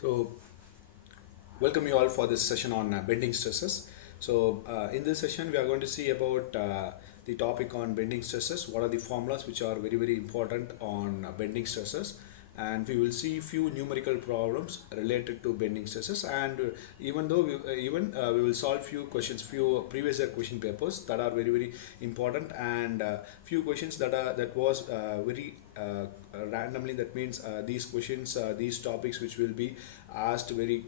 So, welcome you all for this session on bending stresses. In this session, we are going to see about the topic on bending stresses. What are the formulas which are very important on bending stresses? And we will see few numerical problems related to bending stresses. And even though we will solve few questions, few previous year question papers that are very important, and few questions that was very randomly. That means these questions, these topics which will be asked very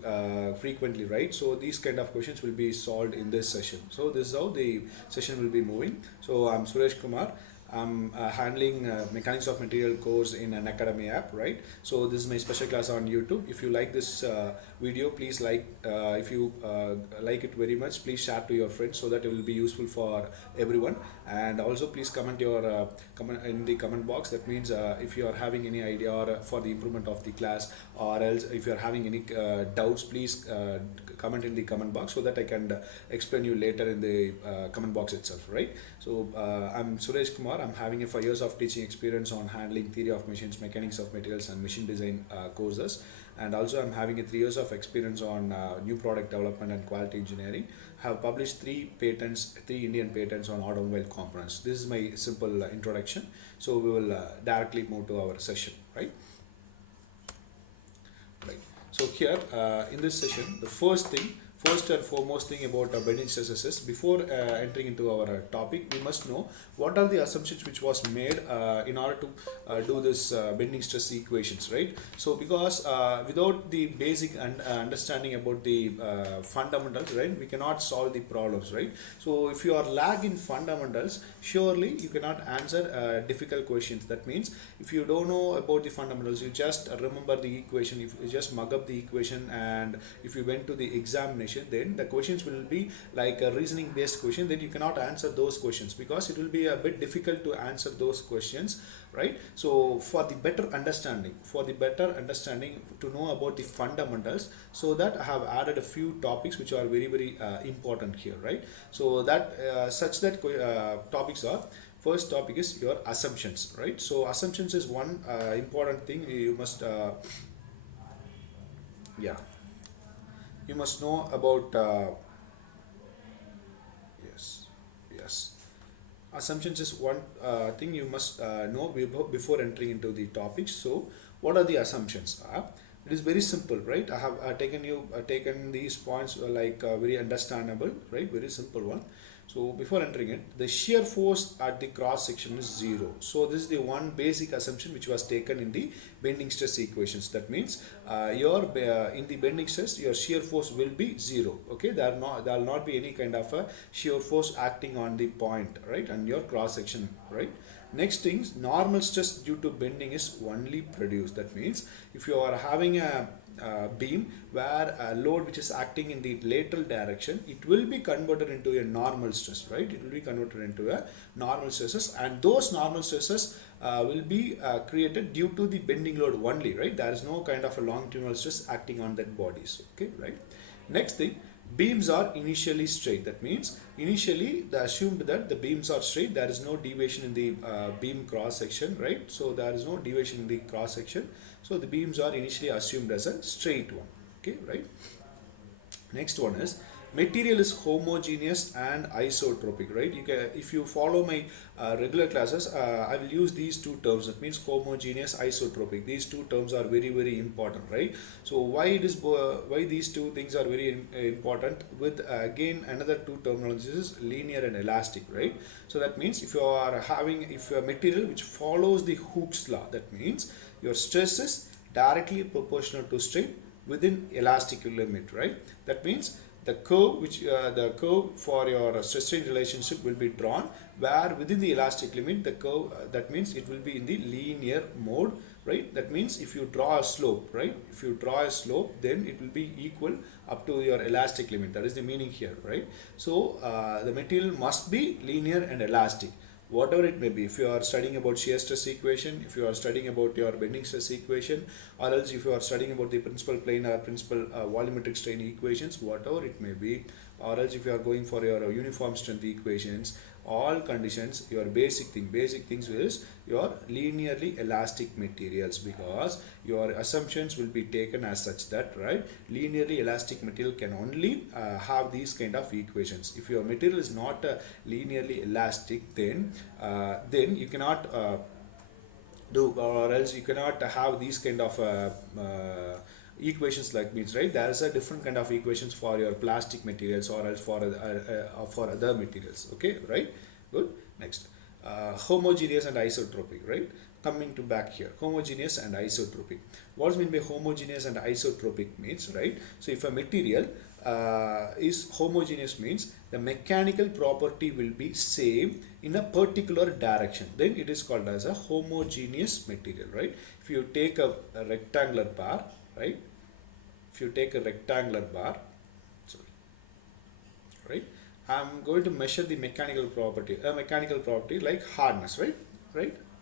frequently, right? So these kind of questions will be solved in this session. So this is how the session will be moving. So I'm Suresh Kumar. I'm handling mechanics of material course in Unacademy app, right? So this is my special class on YouTube. If you like this video, please like. If you like it very much, please share to your friends so that it will be useful for everyone. And also please comment your comment in the comment box. That means if you are having any idea or for the improvement of the class, or else if you are having any doubts, please comment in the comment box so that I can explain you later in the comment box itself, right? So I'm Suresh Kumar. I'm having a 5 years of teaching experience on handling theory of machines, mechanics of materials, and machine design courses. And also I'm having a 3 years of experience on new product development and quality engineering. Have published three Indian patents on automobile components. This is my simple introduction. So we will directly move to our session, right? Right. So here in this session, the first and foremost thing about bending stresses is, before entering into our topic, we must know what are the assumptions which was made in order to do this bending stress equations, right? So because without the basic understanding about the fundamentals, right, we cannot solve the problems, right? So if you are lag in fundamentals, surely you cannot answer difficult questions. That means if you don't know about the fundamentals, you just remember the equation, if you just mug up the equation, and if you went to the examination, then the questions will be like a reasoning based question, then you cannot answer those questions because it will be a bit difficult to answer those questions, right? So for the better understanding, to know about the fundamentals, so that I have added a few topics which are very important here, right? So that topics are, first topic is your assumptions, right? So assumptions is one important thing you must yeah you must know about. Yes, yes, assumptions is one thing you must know before entering into the topics. So what are the assumptions? It is very simple, right? I have taken these points very understandable, right? Very simple one. So before entering it, the shear force at the cross section is zero. So this is the one basic assumption which was taken in the bending stress equations. That means your in the bending stress, your shear force will be zero. Okay, there will not be any kind of a shear force acting on the point, right, and your cross section, right? Next things, normal stress due to bending is only produced. That means if you are having a beam where a load which is acting in the lateral direction, it will be converted into a normal stress, right? It will be converted into a normal stresses, and those normal stresses will be created due to the bending load only, right? There is no kind of a longitudinal stress acting on that bodies, okay, right? Next thing, beams are initially straight. That means initially the assumed that the beams are straight, there is no deviation in the beam cross section, right? So there is no deviation in the cross section, so the beams are initially assumed as a straight one, okay, right? Next one is, material is homogeneous and isotropic, right? If you follow my regular classes, I will use these two terms. That means homogeneous, isotropic. These two terms are very important, right? So why these two things are very important? With again another two terminologies is linear and elastic, right? So that means if you are having a material which follows the Hooke's law, that means your stress is directly proportional to strain within elastic limit, right? That means the curve for your stress strain relationship will be drawn where within the elastic limit the curve, that means it will be in the linear mode, right? That means if you draw a slope, right, if you draw a slope, then it will be equal up to your elastic limit. That is the meaning here, right? So the material must be linear and elastic, whatever it may be. If you are studying about shear stress equation, if you are studying about your bending stress equation, or else if you are studying about the principal plane or principal volumetric strain equations, whatever it may be, or else if you are going for your uniform strength equations, all conditions, your basic things is your linearly elastic materials, because your assumptions will be taken as such that, right, linearly elastic material can only have these kind of equations. If your material is not linearly elastic, then you cannot do, or else you cannot have these kind of equations like means, right. There is a different kind of equations for your plastic materials, or else for other materials. Okay, right, good. Next, homogeneous and isotropic, right. Coming to back here, homogeneous and isotropic. What is mean by homogeneous and isotropic means, right. So if a material is homogeneous means the mechanical property will be same in a particular direction, then it is called as a homogeneous material, right. If you take a rectangular bar, right, if you take a rectangular bar, sorry, right, I'm going to measure the mechanical property, like hardness, right,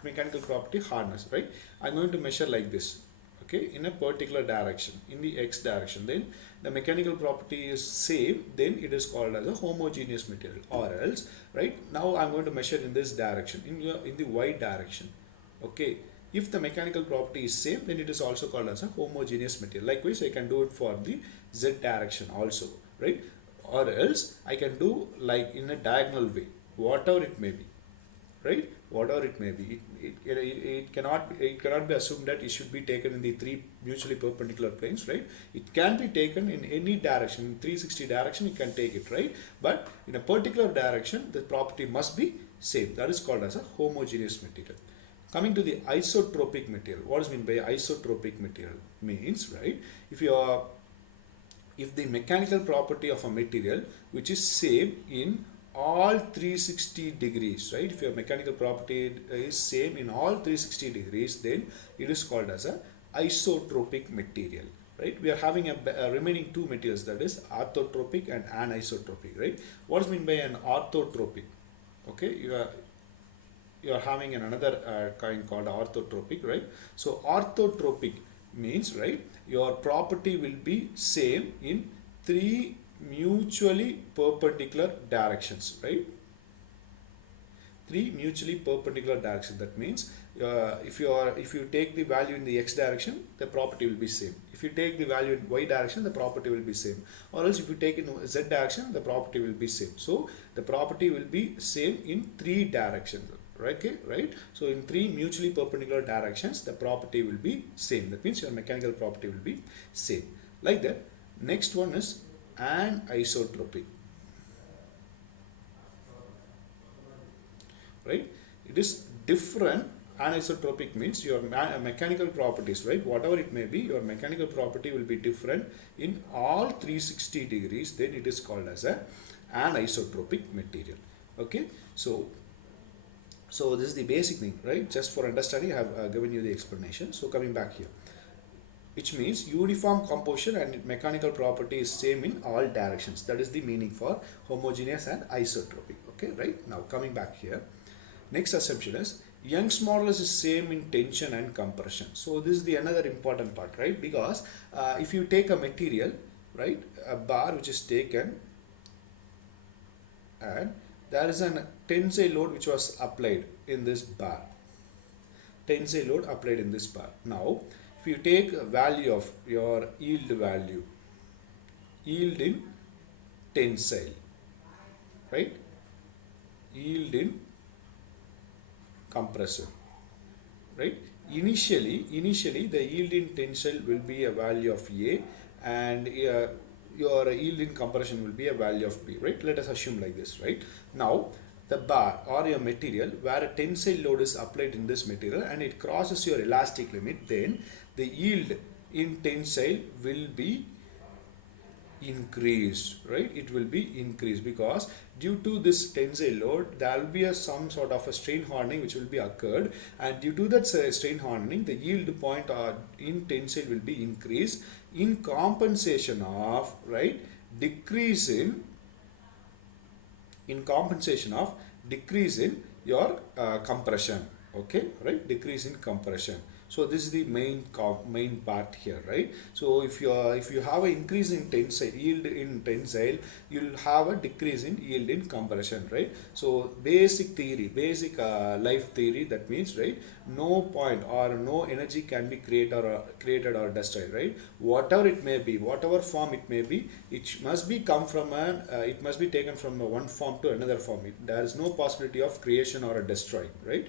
mechanical property hardness, right. I'm going to measure like this, okay, in a particular direction, in the x direction, then the mechanical property is same, then it is called as a homogeneous material. Or else, right, now I'm going to measure in this direction, in the y direction, okay. If the mechanical property is same, then it is also called as a homogeneous material. Likewise, I can do it for the z direction also, right. Or else I can do like in a diagonal way, whatever it may be, right, whatever it may be. It cannot be assumed that it should be taken in the three mutually perpendicular planes, right. It can be taken in any direction, in 360 direction you can take it, right. But in a particular direction the property must be same. That is called as a homogeneous material. Coming to the isotropic material, what is meant by isotropic material means, right, if the mechanical property of a material which is same in all 360 degrees, right, if your mechanical property is same in all 360 degrees, then it is called as a isotropic material, right. We are having a remaining two materials, that is orthotropic and anisotropic, right. What is meant by an orthotropic? Okay, you are having another kind called orthotropic, right. So orthotropic means, right, your property will be same in three mutually perpendicular directions, right. Three mutually perpendicular directions. That means if you take the value in the x direction, the property will be same. If you take the value in y direction, the property will be same. Or else if you take in z direction, the property will be same. So the property will be same in three directions, right. Okay, right. So in three mutually perpendicular directions, the property will be same. That means your mechanical property will be same. Like that. Next one is anisotropic, right. It is different. Anisotropic means your mechanical properties, right, whatever it may be, your mechanical property will be different in all 360 degrees, then it is called as a anisotropic material. Okay, so this is the basic thing, right. Just for understanding, I have given you the explanation. So coming back here, which means uniform composition and mechanical property is same in all directions. That is the meaning for homogeneous and isotropic. Okay, right. Now coming back here, next assumption is Young's modulus is same in tension and compression. So this is the another important part, right, because if you take a material, right, a bar which is taken, and there is a tensile load which was applied in this bar, tensile load applied in this bar. Now if you take a value of your yield value, yield in tensile, right, yield in compression, right. Initially the yield in tensile will be a value of A, and your yield in compression will be a value of B, right. Let us assume like this, right. Now the bar or your material where a tensile load is applied in this material and it crosses your elastic limit, then the yield in tensile will be increased, right. It will be increased because due to this tensile load there will be some sort of a strain hardening which will be occurred, and due to that strain hardening the yield point in tensile will be increased in compensation of, right, decrease in your compression. Okay, right, decrease in compression. So this is the main part here, right? So if you have an increase in tensile yield in tensile, you'll have a decrease in yield in compression, right? So basic theory, basic life theory, that means, right, no point or no energy can be created or destroyed, right? Whatever it may be, whatever form it may be, it must be come from an it must be taken from one form to another form. There is no possibility of creation or a destroying, right?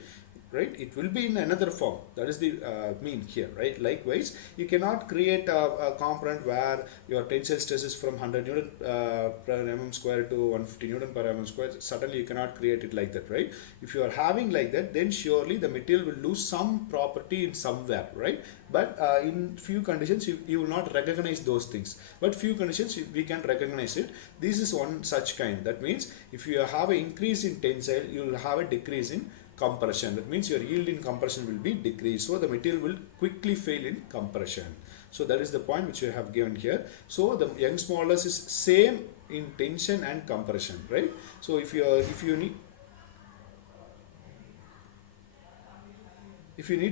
Right, it will be in another form. That is the mean here, right? Likewise, you cannot create a component where your tensile stress is from 100 newton per mm square to 150 newton per mm square. Suddenly you cannot create it like that, right? If you are having like that, then surely the material will lose some property in somewhere, right? But in few conditions you will not recognize those things, but few conditions we can recognize it. This is one such kind. That means if you have an increase in tensile, you will have a decrease in compression. That means your yield in compression will be decreased, so the material will quickly fail in compression. So that is the point which you have given here. So the Young's modulus is same in tension and compression, right? So if you need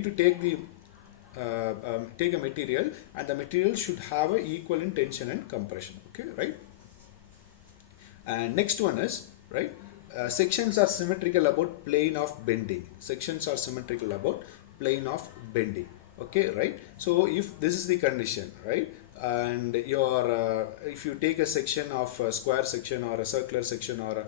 to take the take a material, and the material should have a equal in tension and compression, okay, right? And next one is, right, sections are symmetrical about plane of bending. Sections are symmetrical about plane of bending, okay, right? So if this is the condition, right, and your if you take a section of a square section or a circular section or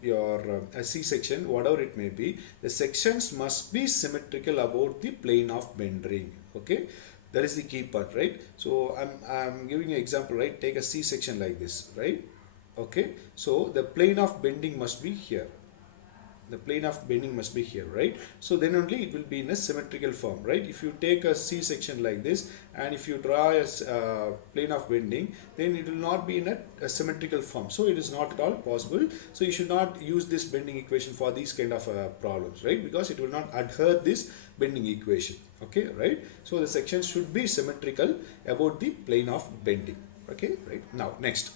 your a C section, whatever it may be, the sections must be symmetrical about the plane of bending, okay? That is the key part, right? So I'm giving you an example, right? Take a C section like this, right? Okay, so the plane of bending must be here. The plane of bending must be here, right? So then only it will be in a symmetrical form, right? If you take a C section like this, and if you draw a plane of bending, then it will not be in a symmetrical form. So it is not at all possible. So you should not use this bending equation for these kind of problems, right? Because it will not adhere this bending equation, okay, right? So the sections should be symmetrical about the plane of bending, okay, right? Now next,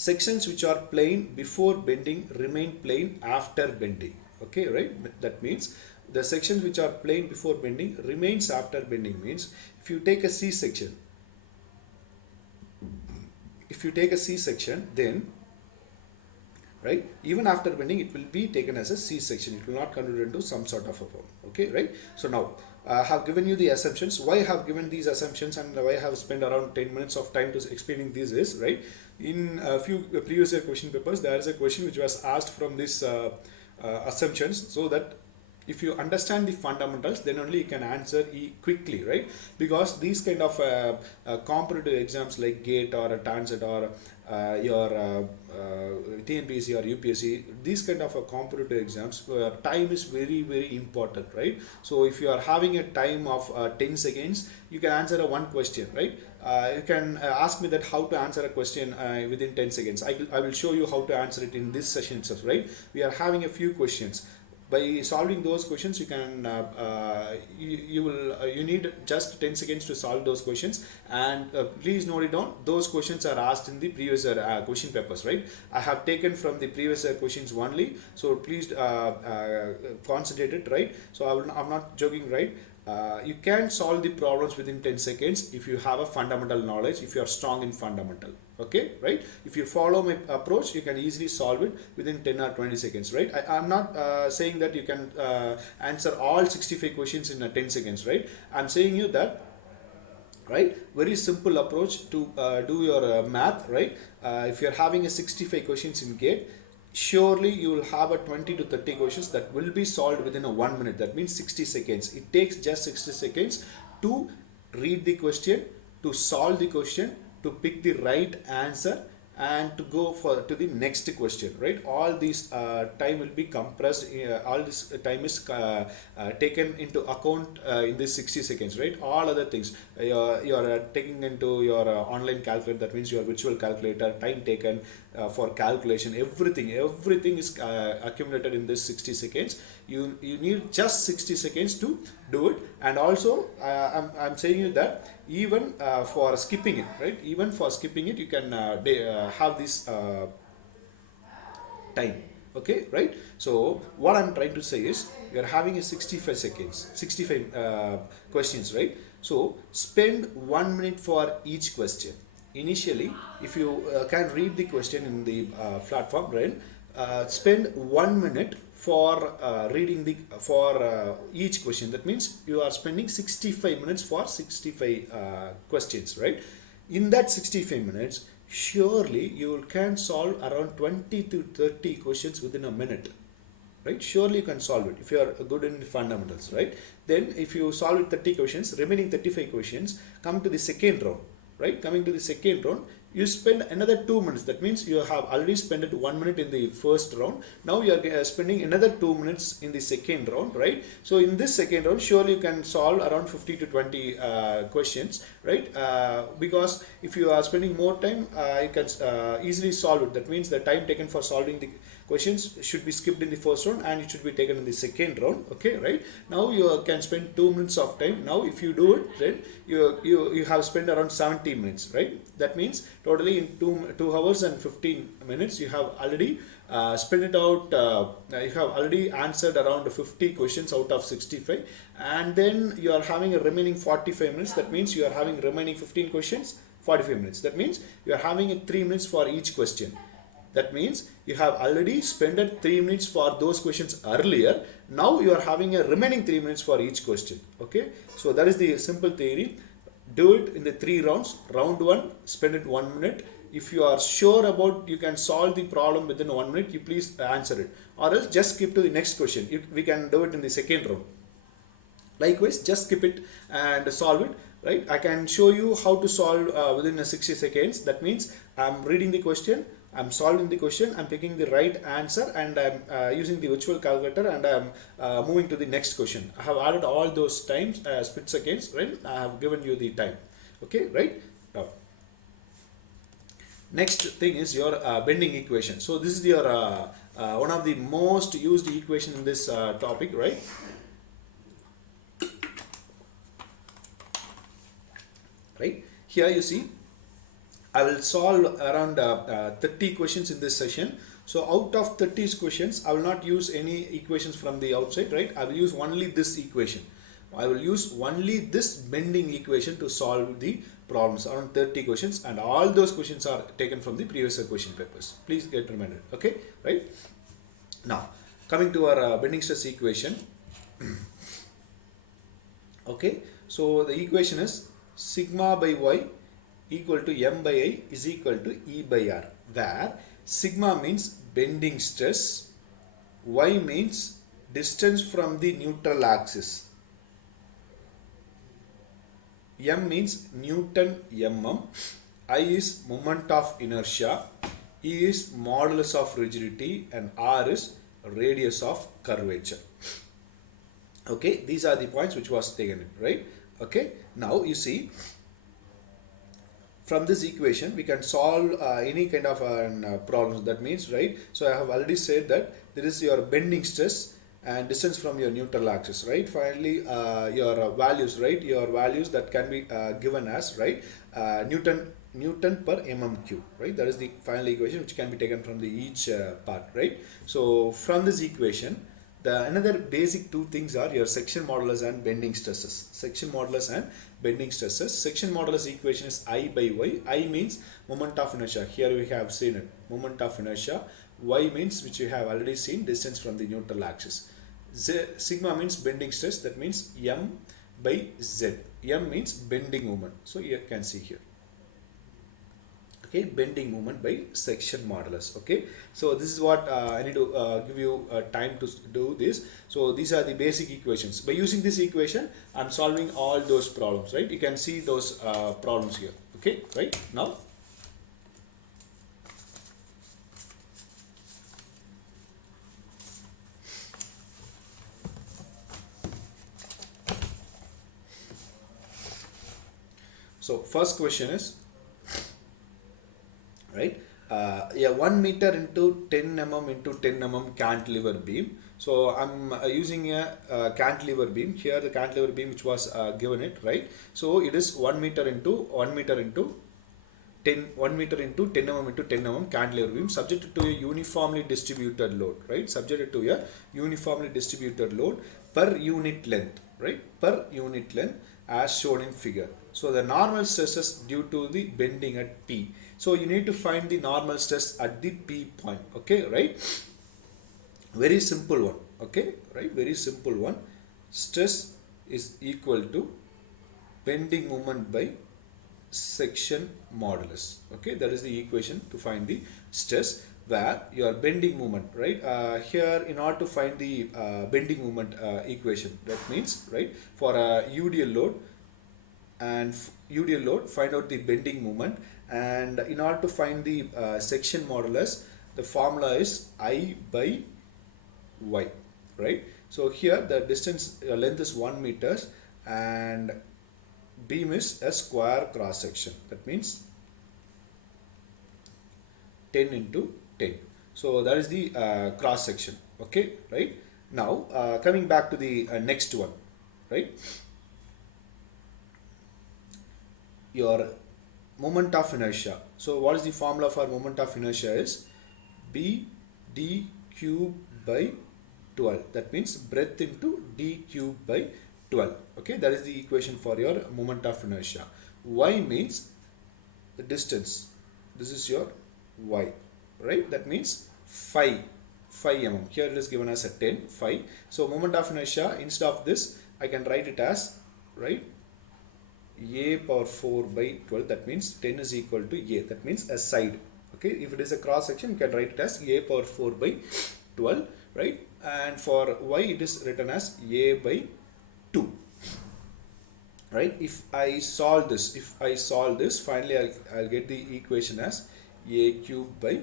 sections which are plane before bending remain plane after bending, okay, right? That means the sections which are plane before bending remains after bending. Means if you take a C section, then, right, even after bending it will be taken as a C section. It will not convert into some sort of a form, okay, right? So now I have given you the assumptions. Why I have given these assumptions and why I have spent around 10 minutes of time to explaining this is, right, in a few previous year question papers, there is a question which was asked from this assumptions, so that if you understand the fundamentals, then only you can answer quickly, right? Because these kind of competitive exams like GATE or a TANSET or your TNPSC or UPSC, these kind of competitive exams, time is very very important, right? So if you are having a time of 10 seconds, you can answer a one question, right? You can ask me that how to answer a question within 10 seconds. I will show you how to answer it in this session itself, right? We are having a few questions. By solving those questions, you can you need just 10 seconds to solve those questions. And please note it down, those questions are asked in the previous question papers, right? I have taken from the previous questions only, so please concentrate it, right? So I'm not joking, right? You can solve the problems within 10 seconds if you have a fundamental knowledge, if you are strong in fundamental, okay, right? If you follow my approach, you can easily solve it within 10 or 20 seconds, right? I'm not saying that you can answer all 65 questions in 10 seconds, right? I'm saying you that, right, very simple approach to do your math, right? If you're having a 65 questions in GATE, surely you will have a 20 to 30 questions that will be solved within a 1 minute. That means 60 seconds. It takes just 60 seconds to read the question, to solve the question, to pick the right answer, and to go to the next question, right? All this time will be compressed, all this time is taken into account in this 60 seconds, right? All other things you're taking into your online calculator, that means your virtual calculator, time taken for calculation, everything is accumulated in this 60 seconds. You need just 60 seconds to do it. And also I'm saying you that even for skipping it, right, even for skipping it, you can have this time, Okay, right? So what I'm trying to say is we are having a 65 seconds, 65 questions, right? So spend 1 minute for each question. Initially, if you can read the question in the platform, right? Spend 1 minute for reading the for each question. That means you are spending 65 minutes for 65 questions, right? In that 65 minutes, surely you can solve around 20 to 30 questions within a minute, right? Surely you can solve it if you are good in fundamentals, right? Then if you solve it 30 questions, remaining 35 questions, come to the second round, right? Coming to the second round, you spend another 2 minutes. That means you have already spent it 1 minute in the first round. Now you are spending another 2 minutes in the second round, right? So in this second round, surely you can solve around 50 to 20 questions, right? Because if you are spending more time, you can easily solve it. That means the time taken for solving the questions should be skipped in the first round and it should be taken in the second round. Okay, right? Now you can spend 2 minutes of time. Now if you do it, then you have spent around 70 minutes, right? That means totally in 2 hours and 15 minutes you have already spent it out. You have already answered around 50 questions out of 65, and then you are having a remaining 45 minutes. That means you are having remaining 15 questions, 45 minutes. That means you are having a 3 minutes for each question. That means you have already spent 3 minutes for those questions earlier. Now you are having a remaining 3 minutes for each question. Okay, so that is the simple theory. Do it in the 3 rounds. Round 1, spend it 1 minute. If you are sure about you can solve the problem within 1 minute, you please answer it, or else just skip to the next question. We can do it in the second round. Likewise, just skip it and solve it, right? I can show you how to solve within 60 seconds. That means I'm reading the question, I'm solving the question, I'm picking the right answer, and I'm using the virtual calculator, and I'm moving to the next question. I have added all those times, split seconds, right? I have given you the time. Okay, right? Now, next thing is your bending equation. So this is your one of the most used equation in this topic, right? Right? Here you see I will solve around 30 questions in this session. So out of 30 questions, I will not use any equations from the outside, right? I will use only this equation. I will use only this bending equation to solve the problems, around 30 questions, and all those questions are taken from the previous question papers. Please get reminded, okay? Right? Now, coming to our bending stress equation. Okay, so the equation is sigma by y equal to m by I is equal to E by R, where sigma means bending stress, y means distance from the neutral axis, m means Newton mm, I is moment of inertia, E is modulus of rigidity, and R is radius of curvature. Okay, these are the points which was taken, right? Okay, now you see, from this equation we can solve any kind of problems. That means, right, so I have already said that there is your bending stress and distance from your neutral axis, right? Finally your values, right, your values that can be given as, right, Newton per mm cube, right? That is the final equation which can be taken from the each part, right? So from this equation, the another basic two things are your section modulus and bending stresses. Section modulus and bending stresses. Section modulus equation is I by Y. I means moment of inertia. Here we have seen it, moment of inertia. Y means, which you have already seen, distance from the neutral axis. Sigma means bending stress. That means M by Z. M means bending moment. So you can see here. Okay, bending moment by section modulus. Okay, so this is what I need to give you time to do this. So these are the basic equations. By using this equation, I'm solving all those problems, right? You can see those problems here. Okay, right now. So first question is, right, a 1 meter into 10 mm into 10 mm cantilever beam. So I'm using a cantilever beam. Here the cantilever beam which was given it, right? So it is 1 meter into 1 meter into 1 meter into 10 mm into 10 mm cantilever beam subjected to a uniformly distributed load, right? Subjected to a uniformly distributed load per unit length, right? Per unit length as shown in figure. So the normal stresses due to the bending at P. So you need to find the normal stress at the P point, okay, right? Very simple one, okay, right? Very simple one. Stress is equal to bending moment by section modulus, okay. That is the equation to find the stress, where your bending moment, right? Here, in order to find the bending moment equation, that means, right, for a UDL load and UDL load, find out the bending moment, and in order to find the section modulus, the formula is I by Y, right? So here the distance length is 1 meters and beam is a square cross section. That means 10 into 10. So that is the cross section, okay, right? Now coming back to the next one, right? Your moment of inertia. So what is the formula for moment of inertia is B d cube by 12. That means breadth into d cube by 12. Okay, that is the equation for your moment of inertia. Y means the distance. This is your Y, right? That means 5 mm. Here it is given as a 10, 5. So moment of inertia, instead of this, I can write it as, right, A power 4 by 12. That means 10 is equal to A. That means a side. Okay, if it is a cross section, you can write it as A power 4 by 12, right? And for Y, it is written as A by 2, right? If I solve this, finally I'll get the equation as A cube by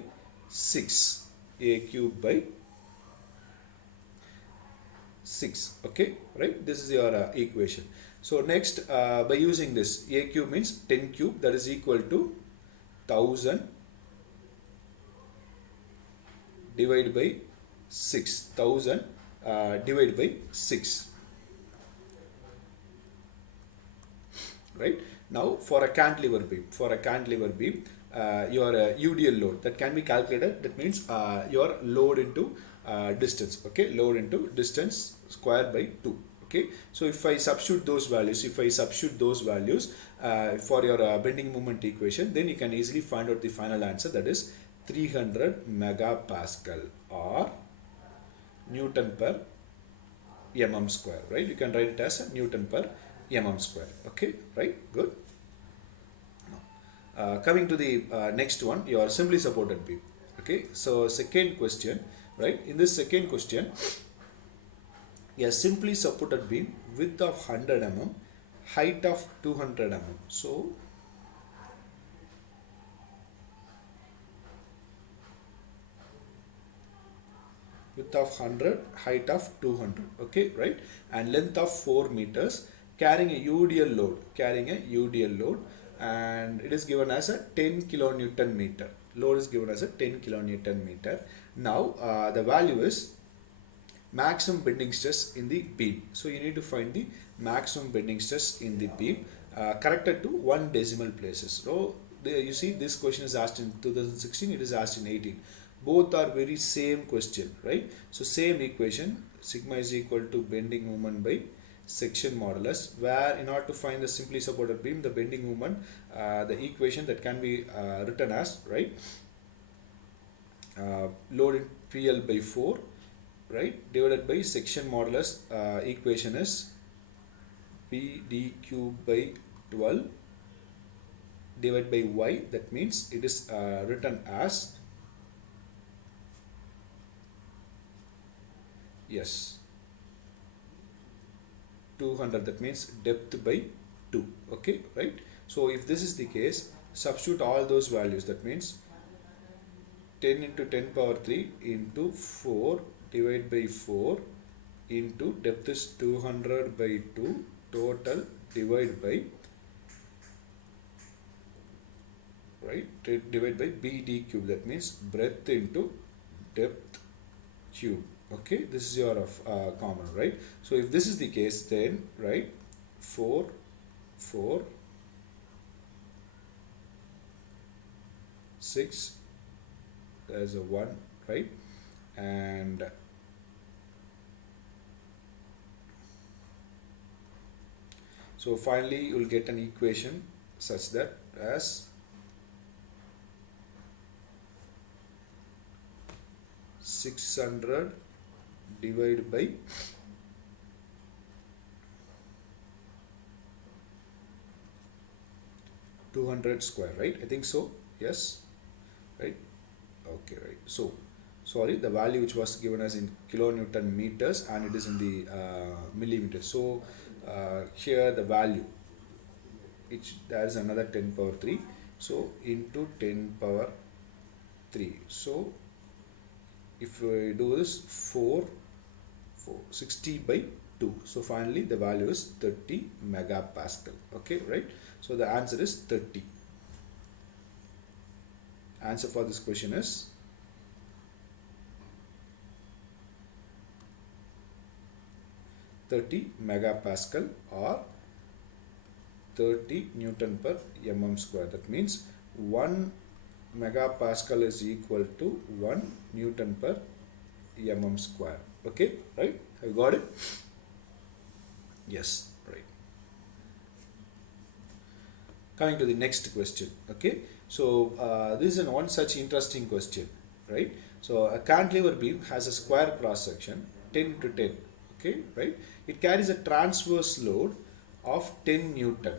6, A cube by 6, okay, right? This is your equation. So next, by using this, A cube means 10 cube, that is equal to 1000 divided by 6, 1000 divided by 6, right? Now for a cantilever beam, your UDL load that can be calculated. That means your load into distance, okay, load into distance square by 2, okay. So if I substitute those values, for your bending moment equation, then you can easily find out the final answer, that is 300 megapascal or Newton per mm square, right? You can write it as a Newton per mm square, okay, right? Good. Coming to the next one, your simply supported beam, okay. So second question, right? In this second question, a simply supported beam, width of 100 mm, height of 200 mm. So width of 100, height of 200, okay, right? And length of 4 meters, carrying a UDL load, and it is given as a 10 kilonewton meter. Load is given as a 10 kilonewton meter. Now the value is maximum bending stress in the beam. So you need to find the maximum bending stress in the beam corrected to 1 decimal places. So you see, this question is asked in 2016, it is asked in 18. Both are very same question, right? So same equation, sigma is equal to bending moment by section modulus, where in order to find the simply supported beam, the bending moment, the equation that can be written as, right, load in PL by 4, right, divided by section modulus, equation is PD cube by 12 divided by Y. That means it is written as, yes, 200. That means depth by 2, okay, right? So if this is the case, substitute all those values. That means 10 into 10 power 3 into 4 divided by 4 into depth is 200 by 2 total divided by, right, divided by BD cube. That means breadth into depth cube. Okay, this is your common, right? So if this is the case, then, right, 4 6, there's a 1, right? And so finally you will get an equation such that as 600 divided by 200 square, right? I think so. Yes, right? Okay, right. So, sorry, the value which was given as in kilonewton meters and it is in the millimeters. So, here the value, there is another 10 power 3. So, into 10 power 3. So, if we do this 60 by 2. So, finally the value is 30 megapascal. Okay, right? So, the answer is 30. Answer for this question is 30 megapascal or 30 Newton per mm square. That means 1 megapascal is equal to 1 Newton per mm square. Okay, right? Have you got it? Yes, right. Coming to the next question. Okay, so this is one such interesting question, right? So a cantilever beam has a square cross section 10 to 10. Okay, right? It carries a transverse load of 10 Newton.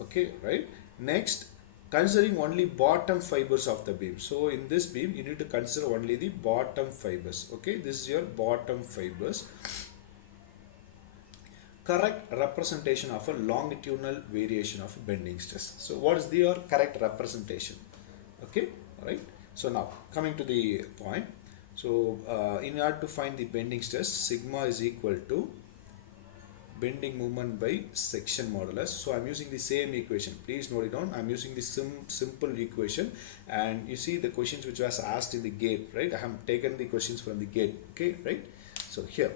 Okay, right? Next, considering only bottom fibers of the beam. So in this beam, you need to consider only the bottom fibers. Okay, this is your bottom fibers. Correct representation of a longitudinal variation of bending stress. So what is your correct representation? Okay, all right. So now coming to the point. So in order to find the bending stress, sigma is equal to bending moment by section modulus. So I'm using the same equation. Please note it down. I'm using the simple equation, and you see the questions which was asked in the gate, right? I have taken the questions from the gate. Okay, right? So here,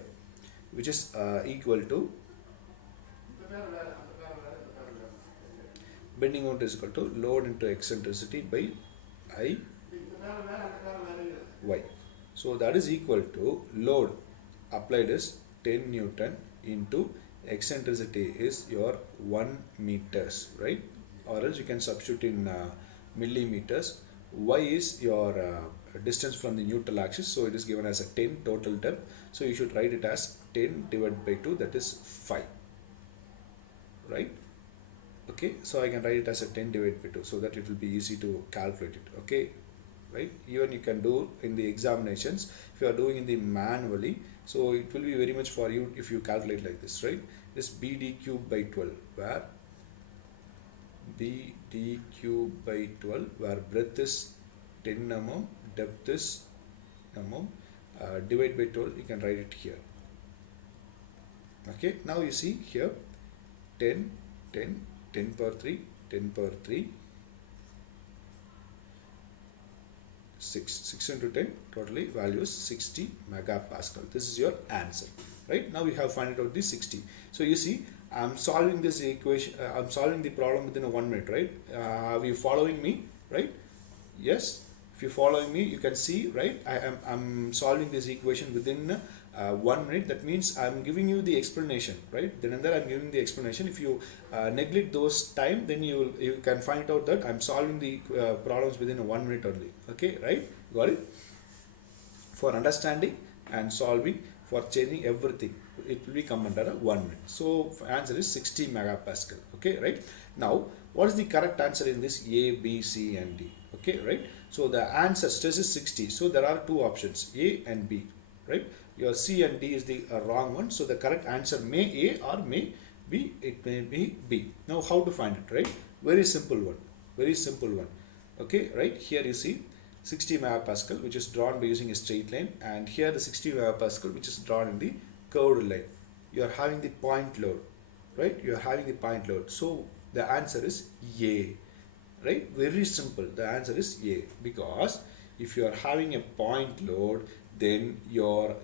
which is equal to bending moment is equal to load into eccentricity by I y. So that is equal to load applied is 10 Newton into eccentricity is your 1 meters, right? Or else you can substitute in millimeters. Y is your distance from the neutral axis, so it is given as a 10 total depth. So you should write it as 10 divided by 2, that is 5, right? Okay, so I can write it as a 10 divided by 2 so that it will be easy to calculate it. Okay, right? Even you can do in the examinations if you are doing in the manually, so it will be very much for you if you calculate like this, right? This BD cube by 12, where BD cube by 12, where breadth is 10 mm, depth is mm, divide by 12, you can write it here. Okay, now you see here 10, 10, 10 power 3, 10 power 3, 6 into 10, totally value is 60 megapascal. This is your answer, right? Now we have found out the 60. So you see, I'm solving this equation, I'm solving the problem within a 1 minute, right? Are you following me, right? Yes. If you're following me, you can see, right? I'm solving this equation within 1 minute. That means I'm giving you the explanation, right? Then and there I'm giving the explanation. If you neglect those time, then you can find out that I'm solving the problems within 1 minute only. Okay, right? Got it? For understanding and solving, for changing everything, it will be come under 1 minute. So answer is 60 megapascal. Okay, right? Now, what is the correct answer in this A, B, C, and D? Okay, right? So the answer stress is 60. So there are two options, A and B, right? Your C and D is the wrong one. So the correct answer may A or may B. It may be B. Now how to find it, right? Very simple one. Very simple one. Okay, right? Here you see 60 megapascal, which is drawn by using a straight line, and here the 60 megapascal, which is drawn in the curved line. You are having the point load, right? You are having the point load. So the answer is A. Right? Very simple. The answer is A, because if you are having a point load, then your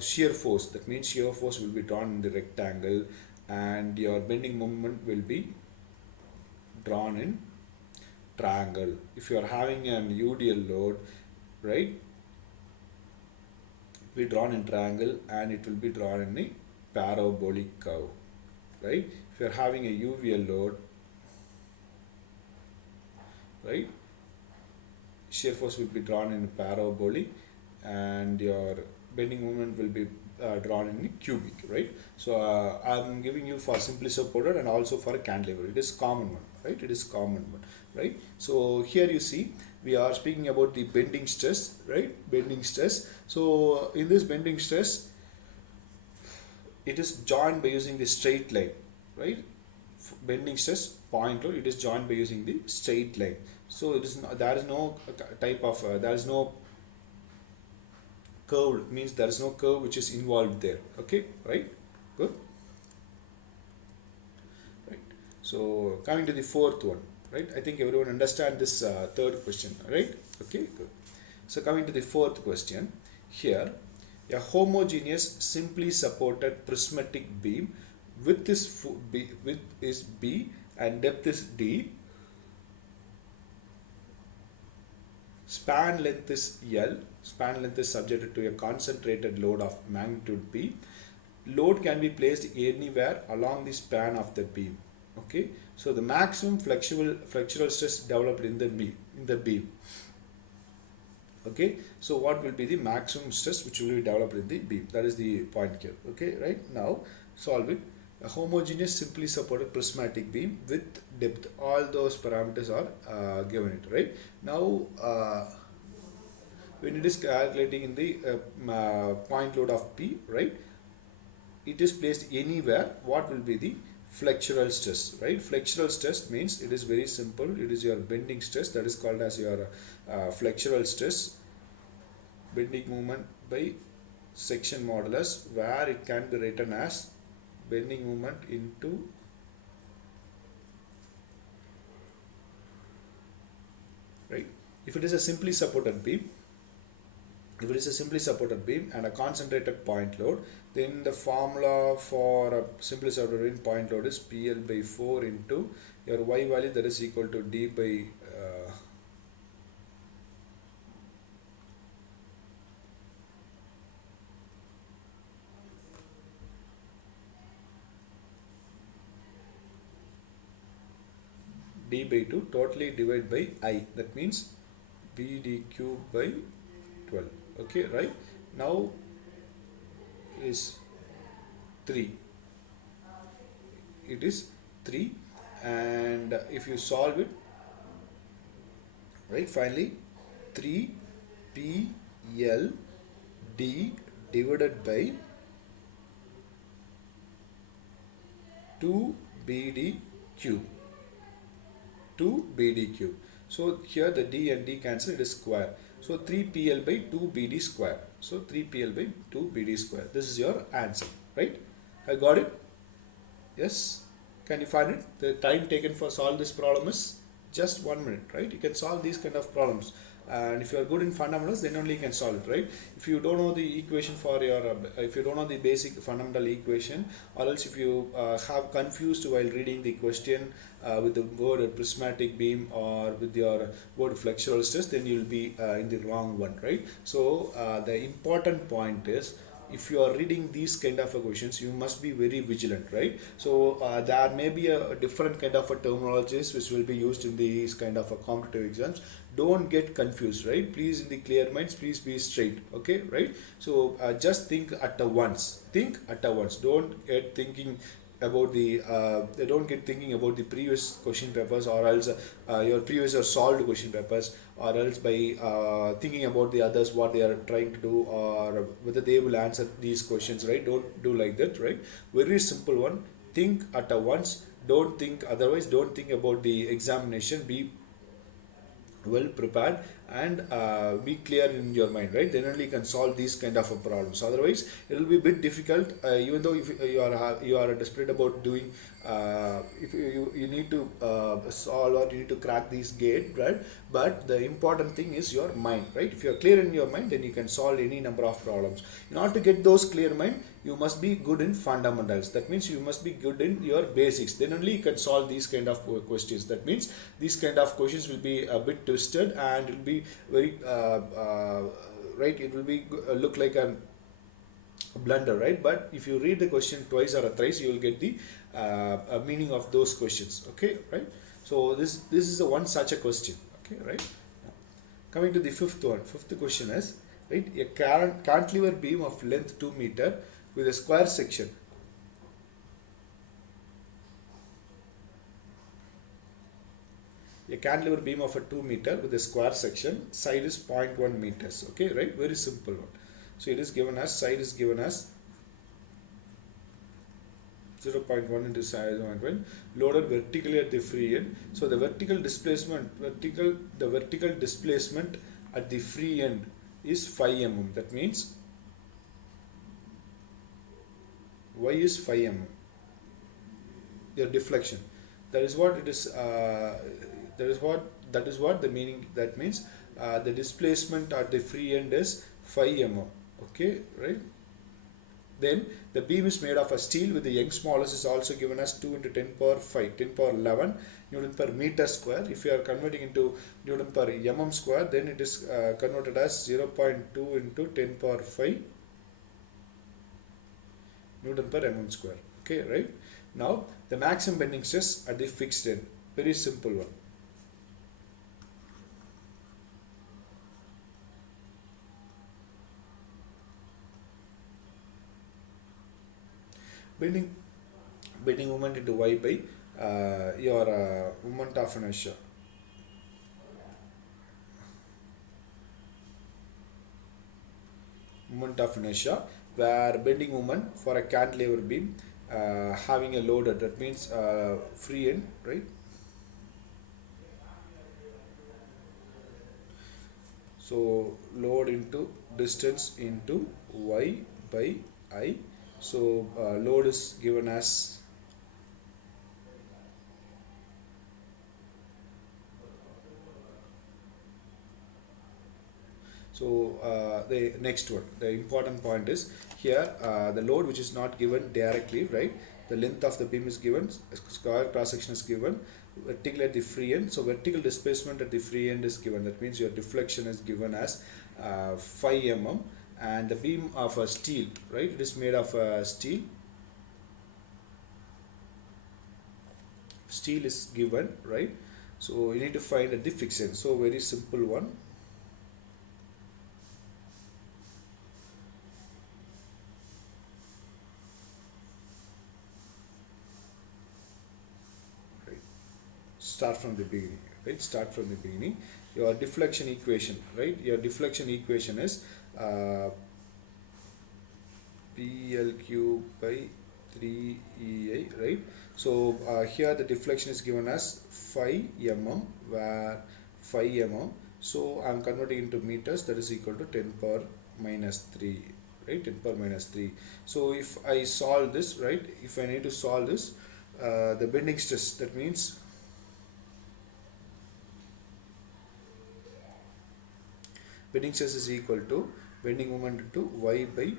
shear force, that means shear force will be drawn in the rectangle, and your bending moment will be drawn in triangle. If you are having an UDL load, right, be drawn in triangle and it will be drawn in a parabolic curve, right? If you are having a UVL load, right, shear force will be drawn in a parabolic and your bending moment will be drawn in a cubic, right? So I'm giving you for simply supported and also for a cantilever. It is common one, right? It is common one, right? So here you see we are speaking about the bending stress, right? Bending stress. So in this bending stress, it is joined by using the straight line, right? Bending stress point load, it is joined by using the straight line. So it is there is no type of there is no curved, means there is no curve which is involved there. Okay, right? Good. Right. So coming to the fourth one, right? I think everyone understand this third question, right? Okay, good. So coming to the fourth question, here a homogeneous simply supported prismatic beam width is width is B and depth is D, span length is L, span length is subjected to a concentrated load of magnitude B. Load can be placed anywhere along the span of the beam. Okay, so the maximum flexural stress developed in the beam. Okay, so what will be the maximum stress which will be developed in the beam? That is the point here. Okay, right, now solve it. A homogeneous simply supported prismatic beam with depth, all those parameters are given it, right? Now when it is calculating in the point load of P, right, it is placed anywhere, what will be the flexural stress, right? Flexural stress means it is very simple, it is your bending stress, that is called as your flexural stress, bending moment by section modulus, where it can be written as bending moment into right. If it is a simply supported beam, and a concentrated point load, then the formula for a simply supported point load is PL by 4 into your Y value, that is equal to D by D by 2 totally divided by I, that means BD cube by 12. Okay, right? Now is 3. It is 3, and if you solve it, right, finally 3 PL D divided by 2 BD cube. 2 BD cube. So here the D and D cancel, it is square. So 3 PL by 2 BD square. So 3 PL by 2 BD square. This is your answer, right? I got it? Yes? Can you find it? The time taken for solve this problem is just 1 minute, right? You can solve these kind of problems. And if you are good in fundamentals, then only you can solve it, right? If you don't know the equation for your if you don't know the basic fundamental equation, or else if you have confused while reading the question with the word prismatic beam or with your word flexural stress, then you will be in the wrong one, right? So the important point is, if you are reading these kind of questions, you must be very vigilant, right? So there may be a different kind of a terminologies which will be used in these kind of a competitive exams. Don't get confused, right? Please, in the clear minds, please be straight. Okay, right? So just think at a once. Think at a once. Don't get thinking about the don't get thinking about the previous question papers, or else your previous or solved question papers, or else by thinking about the others, what they are trying to do, or whether they will answer these questions, right? Don't do like that, right? Very simple one. Think at a once. Don't think otherwise. Don't think about the examination. Be well prepared and be clear in your mind, right? Then only you can solve these kind of problems. Otherwise it will be a bit difficult, even though if you are desperate about doing, if you need to solve or you need to crack this gate, right? But the important thing is your mind, right? If you are clear in your mind, then you can solve any number of problems. In order to get those clear mind, you must be good in fundamentals. That means you must be good in your basics. Then only you can solve these kind of questions. That means these kind of questions will be a bit twisted and it will be very right. It will be look like a blunder, right? But if you read the question twice or thrice, you will get the meaning of those questions. Okay, right? So this is a one such a question. Okay, right? Coming to the fifth one. Fifth question is, right, a cantilever beam of length 2 meter with a square section. A cantilever beam of a 2 meter with a square section, side is 0.1 meters. Okay, right? Very simple one. So it is given as, side is given as 0.1 into side 0.1, loaded vertically at the free end. So the vertical displacement at the free end is 5 mm. That means y is 5 mm. Your deflection. That is what it is. That is what the meaning. That means the displacement at the free end is 5 mm. Okay, right? Then the beam is made of a steel with the Young's modulus is also given as 2 into 10 power 5, 10 power 11 Newton per meter square. If you are converting into Newton per mm square, then it is converted as 0.2 into 10 power 5 Newton per mm square. Okay, right? Now the maximum bending stress at the fixed end. Very simple one. Bending moment into y by your moment of inertia. Moment of inertia, where bending moment for a cantilever beam having a loaded, that means free end, right? So load into distance into y by I. So load is given as the next one, the important point is here the load which is not given directly, right? The length of the beam is given, square cross section is given, vertical at the free end. So vertical displacement at the free end is given. That means your deflection is given as 5 mm. And the beam of a steel, right? It is made of steel. Steel is given, right? So you need to find at the fixed end. So very simple one. Right. Start from the beginning, right? Start from the beginning. Your deflection equation, right? Your deflection equation is PLQ by 3EI, right? So here the deflection is given as 5 mm, where 5 mm. So I am converting into meters, that is equal to 10 power minus 3, right? 10 power minus 3. So if I solve this, right? If I need to solve this, the bending stress, that means bending stress is equal to bending moment into y by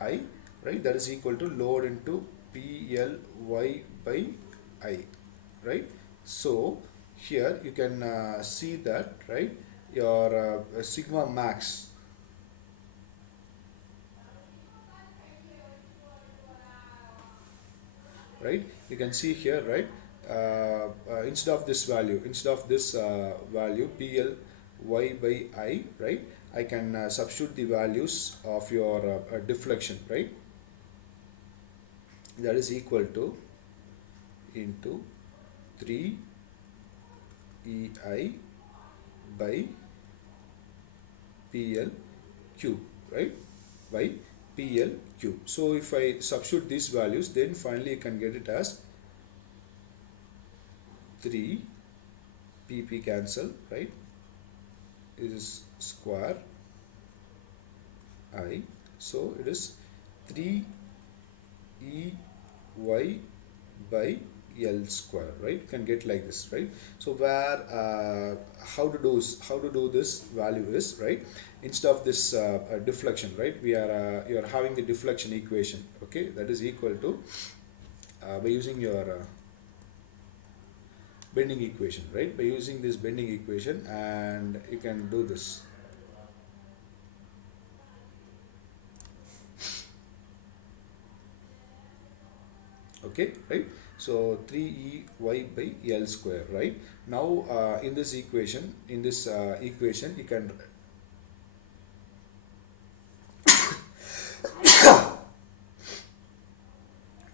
I, right? That is equal to load into PLY by I, right? So here you can see that, right? Your sigma max, right? You can see here, right? Instead of this value PL y by I, right? I can substitute the values of your deflection, right? That is equal to into 3 EI by PL cube, right? By PL cube. So if I substitute these values, then finally you can get it as 3 PP cancel, right? is square I, so it is 3 E y by L square, right? You can get like this, right? So where how to do this value is, right, instead of this deflection, right, we are you are having the deflection equation, okay, that is equal to by using your bending equation, right, by using this bending equation, and you can do this. Okay, right, so 3 y by L square, right? Now in this equation, you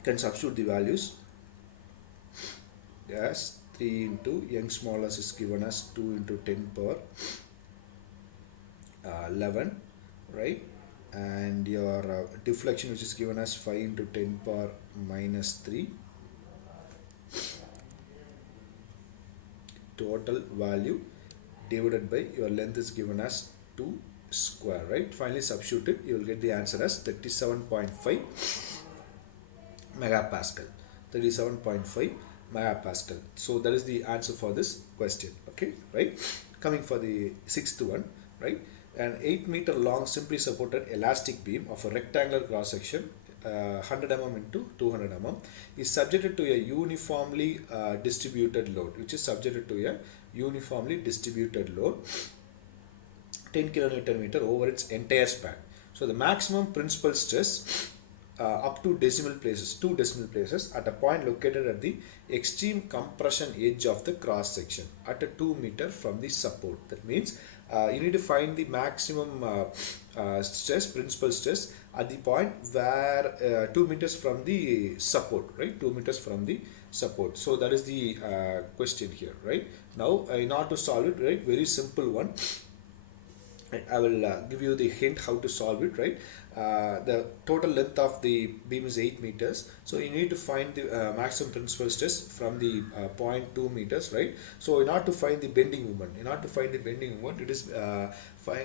can substitute the values as 3 into young smallest is given as 2 into 10 power 11, right, and your deflection, which is given as 5 into 10 power minus 3, total value divided by your length is given as 2 square, right? Finally substitute it, you will get the answer as 37.5 megapascal. 37.5 megapascal. So that is the answer for this question. Okay, right? Coming for the sixth one, right? An 8-meter long simply supported elastic beam of a rectangular cross section 100 mm into 200 mm is subjected to a uniformly distributed load, which is subjected to a uniformly distributed load 10 kilonewton meter over its entire span. So the maximum principal stress up to two decimal places at a point located at the extreme compression edge of the cross section at a 2 meter from the support. That means you need to find the maximum stress, principal stress at the point where 2 meters from the support, right? 2 meters from the support. So that is the question here, right? Now in order to solve it, right, very simple one. I will give you the hint how to solve it, right? The total length of the beam is 8 meters, so you need to find the maximum principal stress from the point 2 meters, right? So in order to find the bending moment, it is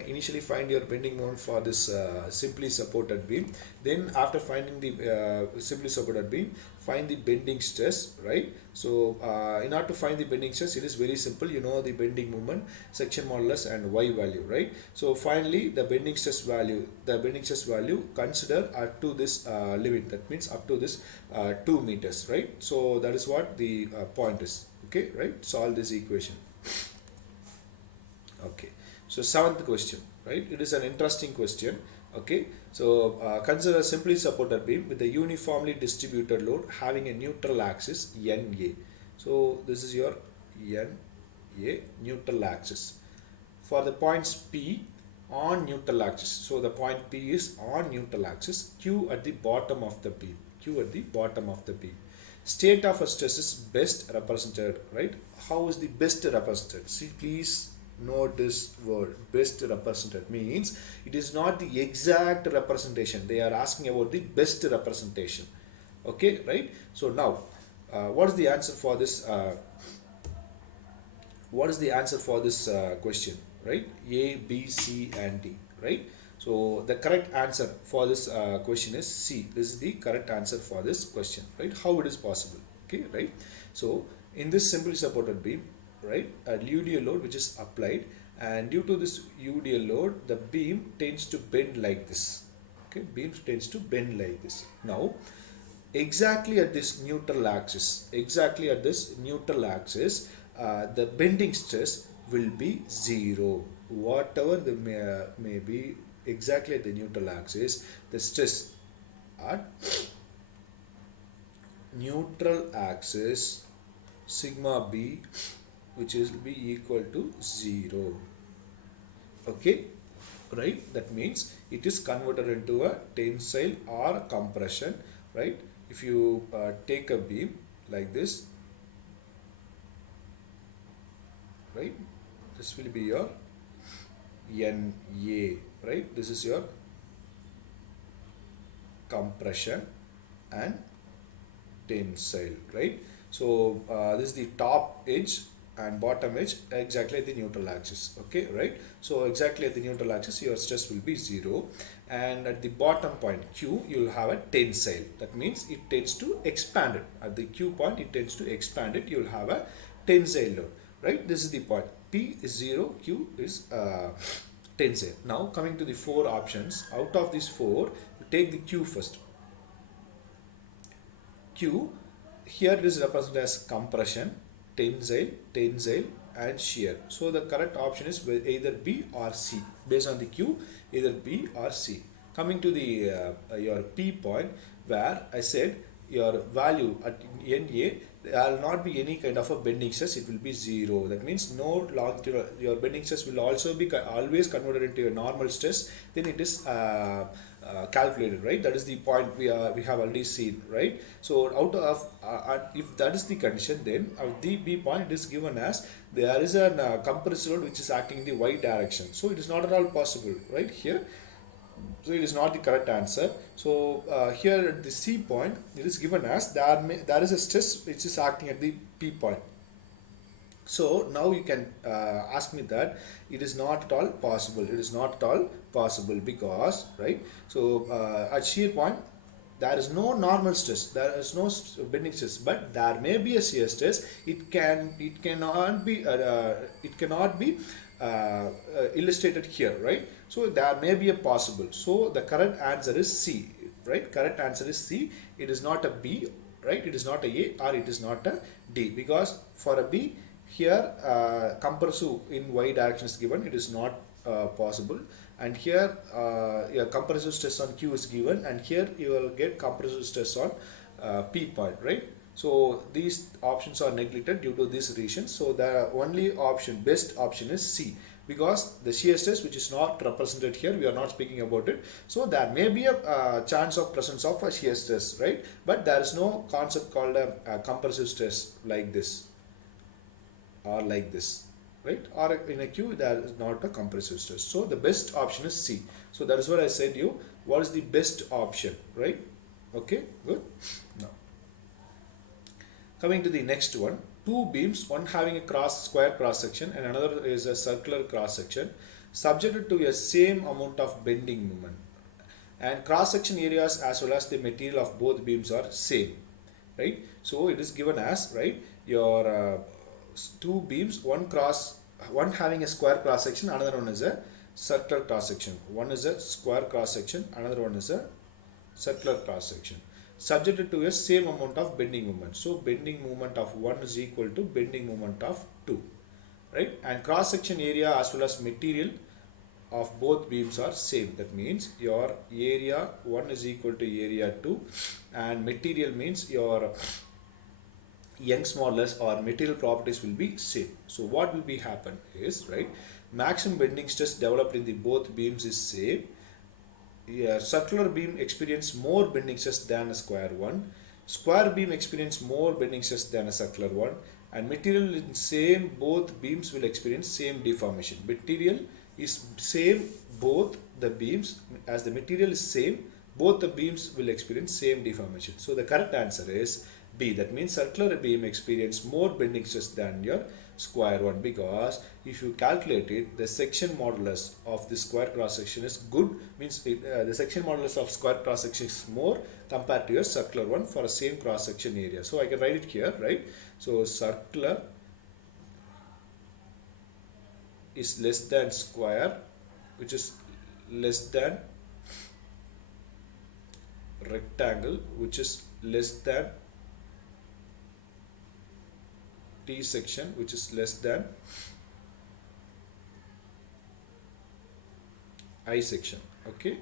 initially find your bending moment for this simply supported beam. Then after finding the simply supported beam, find the bending stress, right? So in order to find the bending stress, it is very simple. You know the bending moment, section modulus and y value, right? So finally the bending stress value consider up to this limit, that means up to this 2 meters, right? So that is what the point is. Okay, right? Solve this equation. Okay, so seventh question, right? It is an interesting question. Okay, so consider a simply supported beam with a uniformly distributed load having a neutral axis NA. So this is your NA, neutral axis. For the points P on neutral axis, so the point P is on neutral axis, Q at the bottom of the beam, state of a stress is best represented, right? How is the best represented? See, please note this word, best represented means it is not the exact representation. They are asking about the best representation. Okay, right? So now what is the answer for this question, right? A, B, C and D, right? So the correct answer for this question is C. This is the correct answer for this question, right? How it is possible? Okay, right? So in this simply supported beam, right, a UDL load which is applied, and due to this UDL load, the beam tends to bend like this. Okay, beam tends to bend like this. Now, exactly at this neutral axis, the bending stress will be 0. Whatever the may be exactly at the neutral axis, the stress at neutral axis sigma b, which is be equal to 0. Okay, right? That means it is converted into a tensile or compression, right? If you take a beam like this, right, this will be your NA, right? This is your compression and tensile, right? So this is the top edge and bottom edge exactly at the neutral axis. Okay, right? So exactly at the neutral axis your stress will be 0, and at the bottom point Q you will have a tensile. That means it tends to expand it. At the Q point it tends to expand it. You will have a tensile load, right? This is the point. P is 0, Q is tensile. Now coming to the four options, out of these four you take the Q first. Q, here it is represented as compression, tensile and shear. So the correct option is either B or C. Based on the Q, either B or C. Coming to the your P point, where I said your value at NA, there will not be any kind of a bending stress, it will be 0. That means no longitudinal, your bending stress will also be always converted into a normal stress, then it is calculated, right? That is the point we have already seen, right? So out of if that is the condition, then the B point it is given as there is a compressor load which is acting in the y direction, so it is not at all possible, right? Here, so it is not the correct answer. So here at the C point it is given as there is a stress which is acting at the P point. So now you can ask me that it is not at all possible. It is not at all possible because, right? So at shear point there is no normal stress, there is no bending stress, but there may be a shear stress. It cannot be illustrated here, right? So there may be a possible. So the correct answer is C, right? Correct answer is C. It is not a B, right? It is not a A or it is not a D, because for a B here compressive in y direction is given, it is not possible, and here yeah, compressive stress on Q is given, and here you will get compressive stress on P point, right? So these options are neglected due to this reason. So the only option, best option is C, because the shear stress which is not represented here, we are not speaking about it. So there may be a chance of presence of a shear stress, right? But there is no concept called a compressive stress like this or like this, right? Or in a Q there is not a compressive stress. So the best option is C. So that is what I said you, what is the best option, right? Okay, good. Now coming to the next one, two beams, one having a square cross section and another is a circular cross section, subjected to a same amount of bending moment, and cross section areas as well as the material of both beams are same, right? So it is given as, right, your two beams, one having a square cross section, another one is a circular cross section. One is a square cross section, another one is a circular cross section, subjected to a same amount of bending moment. So bending moment of 1 is equal to bending moment of 2, right? And cross section area as well as material of both beams are same. That means your area 1 is equal to area 2, and material means your Young's modulus or material properties will be same. So what will be happen is, right, maximum bending stress developed in the both beams is same. Yeah, circular beam experience more bending stress than a square one. Square beam experience more bending stress than a circular one. And material in same, both beams will experience same deformation. Material is same both the beams, as the material is same, both the beams will experience same deformation. So the correct answer is B. That means circular beam experience more bending stress than your square one, because if you calculate it, the section modulus of the square cross section is good, means the section modulus of square cross section is more compared to your circular one for a same cross section area. So I can write it here, right? So circular is less than square, which is less than rectangle, which is less than T section, which is less than I section. Okay,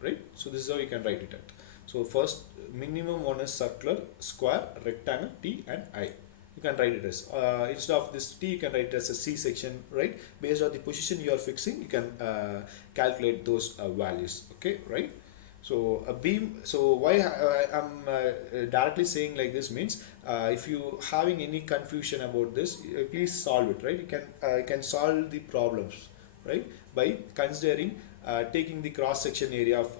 right? So this is how you can write it at. So first minimum one is circular, square, rectangle, T and I. You can write it as instead of this T, you can write it as a C section, right? Based on the position you are fixing, you can calculate those values. Okay, right? So a beam, so why I'm directly saying like this means, if you having any confusion about this, please solve it, right? You can solve the problems, right, by considering taking the cross section area of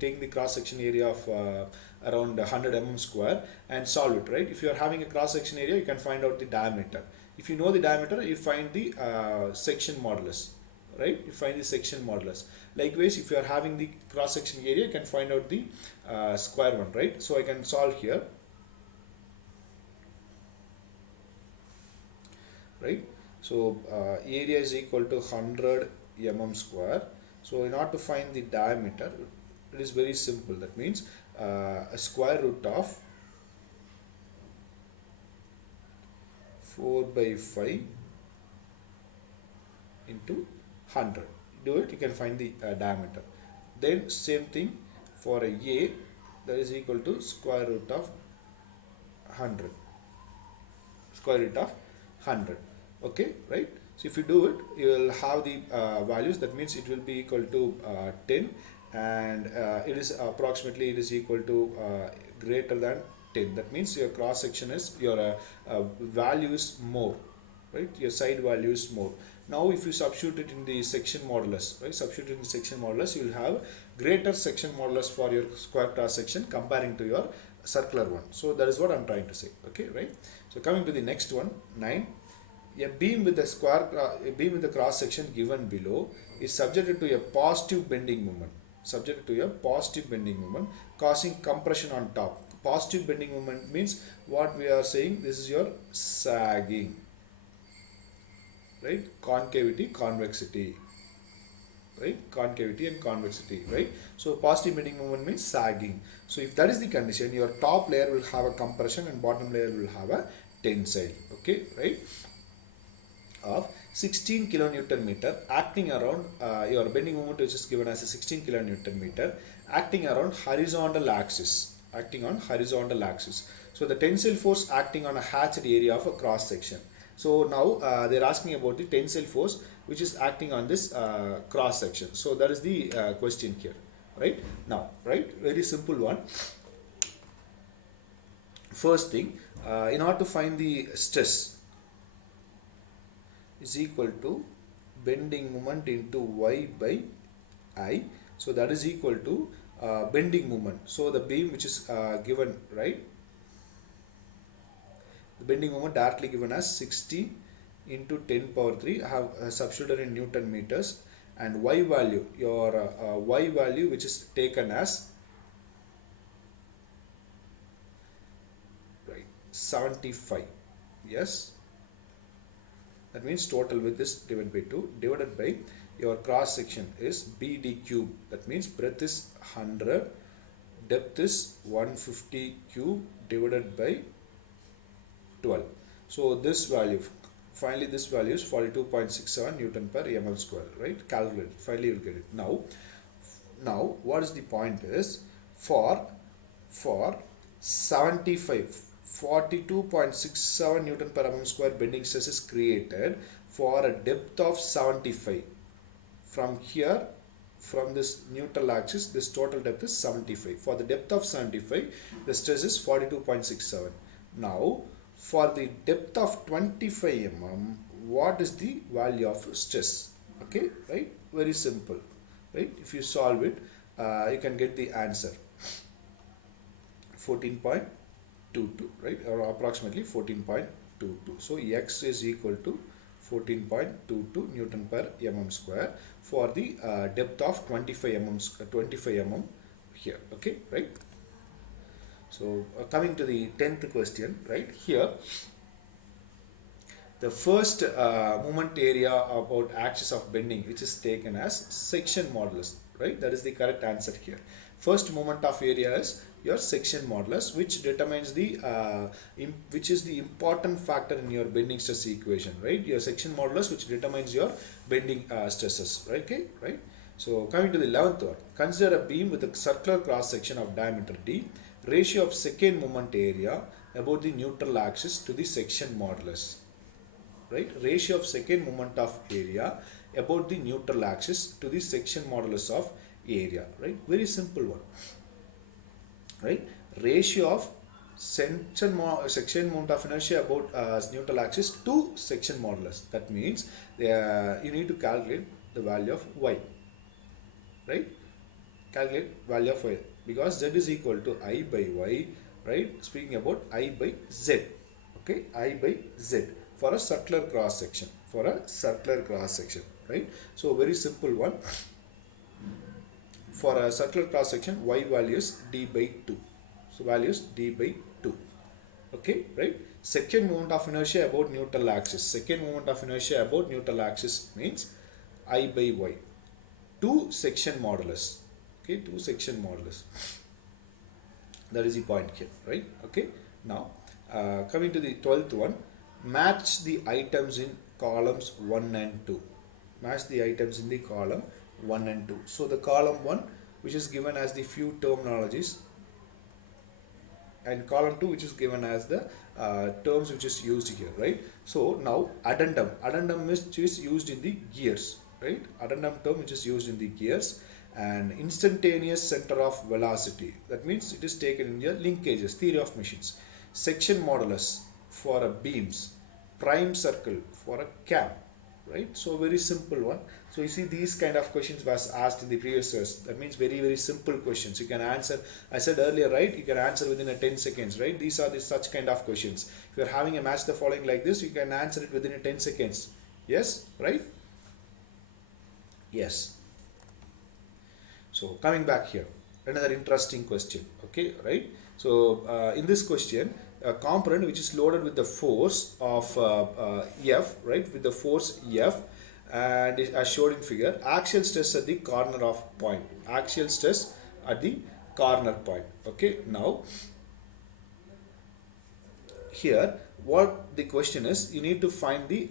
taking the cross section area of around 100 mm square and solve it, right? If you are having a cross section area, you can find out the diameter. If you know the diameter, you find the section modulus, right? You find the section modulus. Likewise, if you are having the cross section area, you can find out the square one, right? So I can solve here, right? So area is equal to 100 mm square. So in order to find the diameter, it is very simple. That means a square root of 4 by 5 into 100. Do it, you can find the diameter. Then same thing for a that is equal to square root of 100. Square root of 100. Okay, right? So if you do it, you will have the values. That means it will be equal to 10, and it is approximately it is equal to greater than 10. That means your cross section is your value is more, right? Your side value is more. Now if you substitute it in the section modulus, right? Substitute in the section modulus, you will have greater section modulus for your square cross section comparing to your circular one. So that is what I am trying to say. Okay, right? So coming to the next one, 9. A beam with the cross section given below is subjected to a positive bending moment. Subjected to a positive bending moment, causing compression on top. Positive bending moment means what we are saying. This is your sagging, right? Concavity, convexity, right? Concavity and convexity, right? So positive bending moment means sagging. So if that is the condition, your top layer will have a compression and bottom layer will have a tensile. Okay, right? Of 16 kilonewton meter acting around your bending moment, which is given as a 16 kilonewton meter, acting around horizontal axis, acting on horizontal axis. So the tensile force acting on a hatched area of a cross section. So now they are asking about the tensile force which is acting on this cross section. So that is the question here, right? Now, right, very simple one. First thing, in order to find the stress is equal to bending moment into y by I. So that is equal to bending moment. So the beam which is given, right? The bending moment directly given as 60 into 10 power 3. I have substituted in Newton meters, and y value, your y value which is taken as, right, 75. Yes. That means total width is divided by 2 divided by your cross section is BD cube. That means breadth is 100, depth is 150 cube divided by 12. So this value, finally this value is 42.67 Newton per mm square, right? Calculate. Finally you will get it. Now what is the point is, for 75, 42.67 Newton per mm square bending stress is created for a depth of 75. From here, from this neutral axis, this total depth is 75. For the depth of 75, the stress is 42.67. Now, for the depth of 25 mm, what is the value of stress? Okay, right? Very simple, right? If you solve it, you can get the answer. 14.22, right? Or approximately 14.22. So x is equal to 14.22 Newton per mm square for the depth of 25 mm here. Okay, right? So coming to the 10th question, right here, the first moment area about axis of bending, which is taken as section modulus, right? That is the correct answer here. First moment of area is your section modulus, which determines the which is the important factor in your bending stress equation, right? Your section modulus, which determines your bending stresses, right? Okay, right? So coming to the 11th one, consider a beam with a circular cross section of diameter d, ratio of second moment area about the neutral axis to the section modulus, right? Ratio of second moment of area about the neutral axis to the section modulus of area, right? Very simple one, right? Ratio of section moment of inertia about neutral axis to section modulus. That means you need to calculate the value of y, right? Calculate value of y. because z is equal to I by y, right? Speaking about I by z, okay, I by z for a circular cross section, right? So very simple one. For a circular cross section, y value is d by 2. So value is d by 2. Okay, right? Second moment of inertia about neutral axis. Second moment of inertia about neutral axis means I by y. 2 section modulus. Okay, 2 section modulus. That is the point here, right? Okay. Now, coming to the 12th one, match the items in columns 1 and 2. Match the items in the column 1 and 2. So the column 1, which is given as the few terminologies, and column 2, which is given as the terms which is used here, right? So now addendum is used in the gears, right? Addendum term which is used in the gears. And instantaneous center of velocity, that means it is taken in your linkages, theory of machines. Section modulus for a beams, prime circle for a cam, right? So very simple one. So you see these kind of questions was asked in the previous years. That means very simple questions. You can answer, I said earlier, right? You can answer within a 10 seconds, right? These are the such kind of questions. If you are having a match the following like this, you can answer it within a 10 seconds. Yes, right? Yes. So coming back here, another interesting question. Okay, right? So in this question, a component which is loaded with the force of F, right? With the force F, and is as shown in figure, axial stress at the corner of point. Axial stress at the corner point. Okay, now here what the question is, you need to find the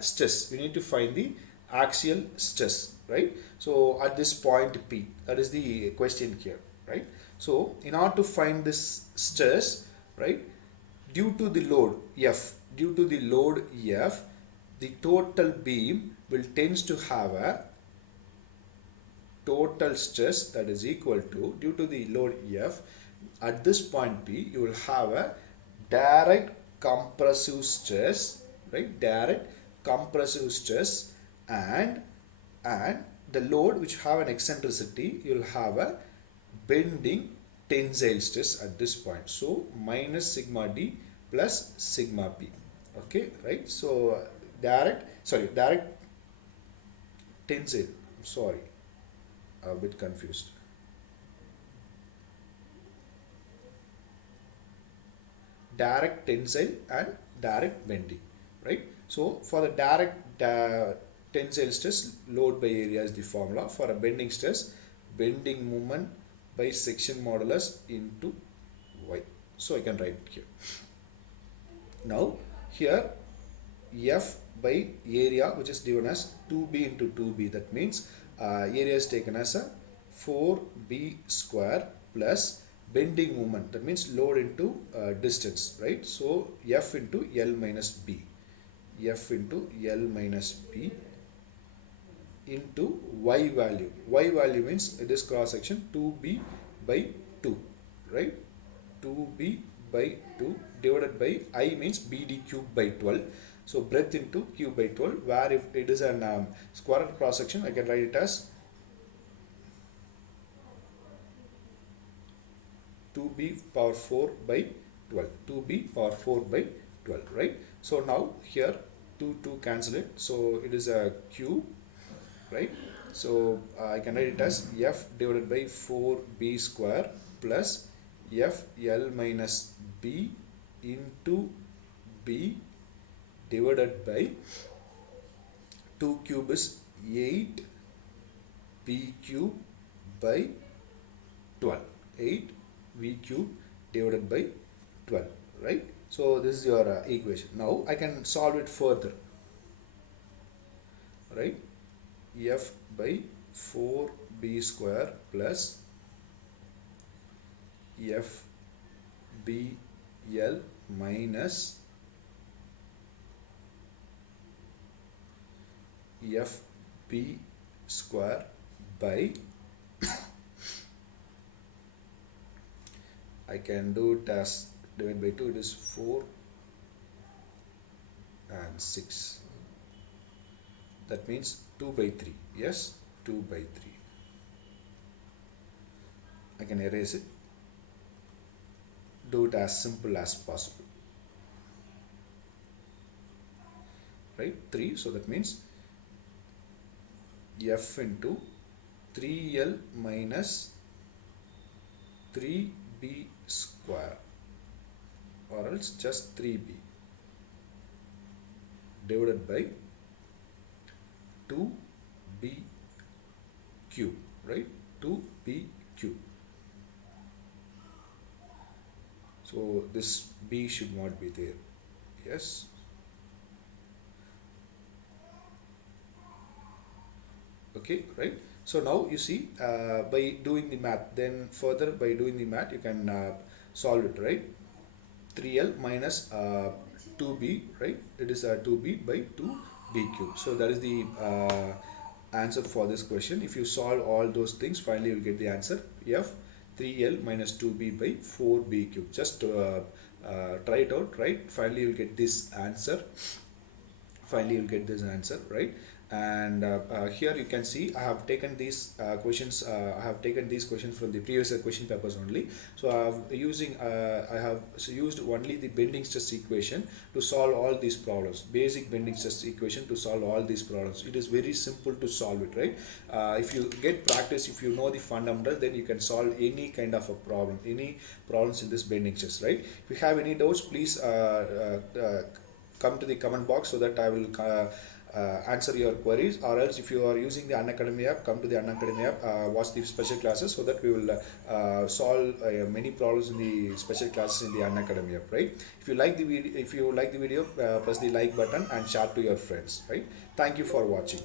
stress. You need to find the axial stress, right? So at this point P, that is the question here, right? So in order to find this stress, right, due to the load F, the total beam will tends to have a total stress that is equal to, due to the load F, at this point P, you will have a direct compressive stress, right? Direct compressive stress, and the load which have an eccentricity, you will have a bending tensile stress at this point. So minus sigma d plus sigma p. Okay, right? So direct tensile. Sorry, a bit confused. Direct tensile and direct bending, right? So for the direct tensile stress, load by area is the formula. For a bending stress, bending moment by section modulus into y. So I can write it here. Now here F by area, which is given as 2b into 2b, that means area is taken as a 4b square plus bending moment, that means load into distance, right? So F into L minus B, F into L minus B into y value. Y value means this cross section 2b by 2, right? 2b by 2 divided by I means BD cube by 12. So breadth into cube by 12, where if it is an square cross section, I can write it as 2b power 4 by 12. 2b power 4 by 12, right? So now here 2 cancel it. So it is a cube, right? So I can write it as F divided by 4b square plus F L minus B into B divided by 2 cube is 8 B cube by 12. 8 V cube divided by 12, right? So this is your equation. Now I can solve it further, right? F by 4b square plus F B L minus F B square by I can do it as divided by 2, it is 4 and 6. That means 2 by 3. Yes, 2 by 3. I can erase it, do it as simple as possible, right? 3, so that means f into 3l minus 3b square, or else just 3b, divided by 2b cube, right? 2b cube. So this b should not be there. Yes. Okay, right? So now you see, by doing the math, then further by doing the math you can solve it, right? 3l minus 2b, right? It is 2b by 2b cube. So that is the answer for this question. If you solve all those things, finally you will get the answer f 3l minus 2b by 4b cube. Just try it out, right? Finally you will get this answer. Finally you'll get this answer, right? And here you can see I have taken these questions, I have taken these questions from the previous question papers only. So I have used only the bending stress equation to solve all these problems, basic bending stress equation to solve all these problems. It is very simple to solve it, right? If you get practice, if you know the fundamental, then you can solve any kind of a problem, any problems in this bending stress, right? If you have any doubts, please come to the comment box so that I will answer your queries, or else if you are using the Unacademy app, come to the Unacademy app, watch the special classes so that we will solve many problems in the special classes in the Unacademy app, right? If you like the video, press the like button and share to your friends, right? Thank you for watching.